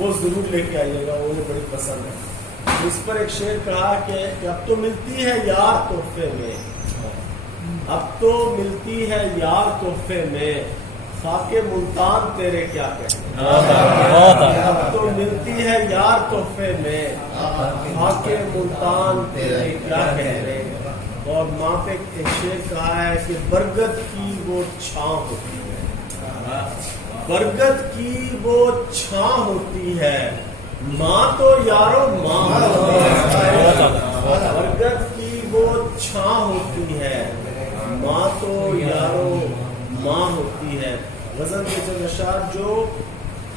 وہ ضرور لے کے آئیے گا، وہ مجھے بڑی پسند ہے۔ اس پر ایک شعر کہا کہ اب تو ملتی ہے یار تحفے میں، اب تو ملتی ہے یار تحفے میں، خاک ملتان تیرے کیا کہنے، اب تو ملتی ہے یار تحفے میں، خاک ملتان تیرے کیا کہنے۔ اور ماں پہ ایک شعر کہا ہے کہ برگد کی وہ چھاں ہوتی ہے، برگد کی وہ چھاں ہوتی ہے، ماں تو یارو ماں ہوتی ہے، برگد کی وہ چھاں ہوتی ہے، ماں تو یارو ماں ہوتی ہے۔ غزل کے چند اشعار جو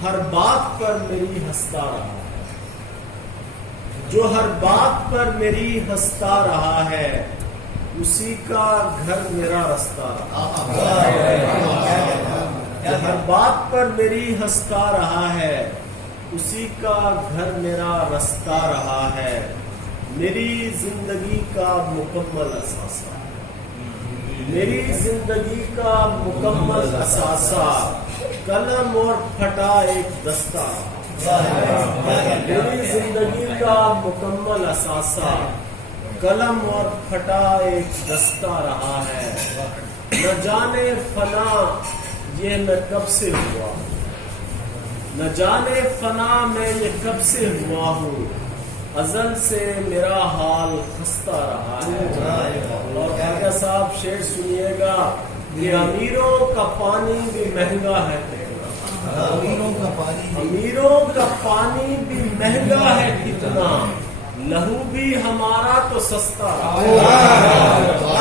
ہر بات پر میری ہنستا رہا ہے، جو ہر بات پر میری ہنستا رہا ہے، اسی کا گھر میرا رستہ رہا ہے، جو ہر بات پر میری ہنستا رہا ہے، اسی کا گھر میرا رستہ رہا ہے، میری زندگی کا مکمل اثاثہ، میری زندگی کا مکمل اثاثہ، قلم اور پھٹا ایک دستہ، میری زندگی کا مکمل اثاثہ، قلم اور پھٹا ایک دستہ رہا ہے، نہ جانے فنا یہ میں کب سے ہوا، نہ جانے فنا میں یہ کب سے ہوا ہوں، ازل سے میرا حال خستہ رہا ہے۔ اور خواجہ صاحب شعر سنیے گا کہ امیروں کا پانی بھی مہنگا ہے، امیروں کا پانی بھی مہنگا ہے کتنا، لہو بھی ہمارا تو سستا رہا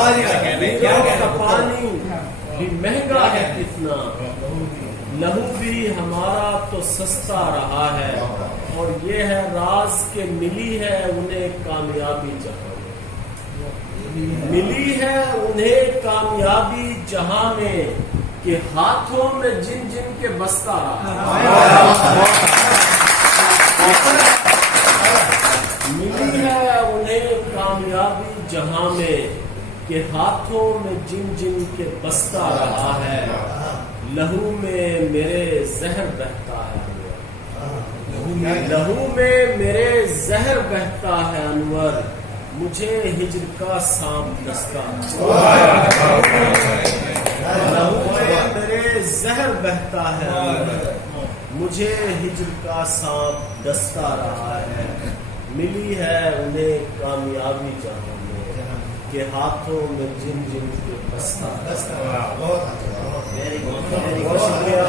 ہے، امیروں کا پانی بھی مہنگا ہے کتنا، لہو بھی ہمارا تو سستا رہا ہے۔ اور یہ ہے راز کہ ملی ہے انہیں کامیابی جہاں میں، ملی ہے انہیں کامیابی جہاں میں، کہ ہاتھوں میں جن جن کے بستہ رہا ہے، ملی ہے انہیں کامیابی جہاں میں، کہ ہاتھوں میں جن جن کے بستہ رہا ہے، لہو میں میرے زہر بہتا ہے، لہو میں میرے زہر بہتا ہے انور، مجھے ہجر کا سانپ ڈستا، لہو میں میرے زہر بہتا ہے انور، مجھے ہجر کا سانپ ڈستا رہا ہے، ملی ہے انہیں کامیابی جہاں میں، کہ ہاتھوں میں جن جن کے بستہ۔ بہت شکریہ۔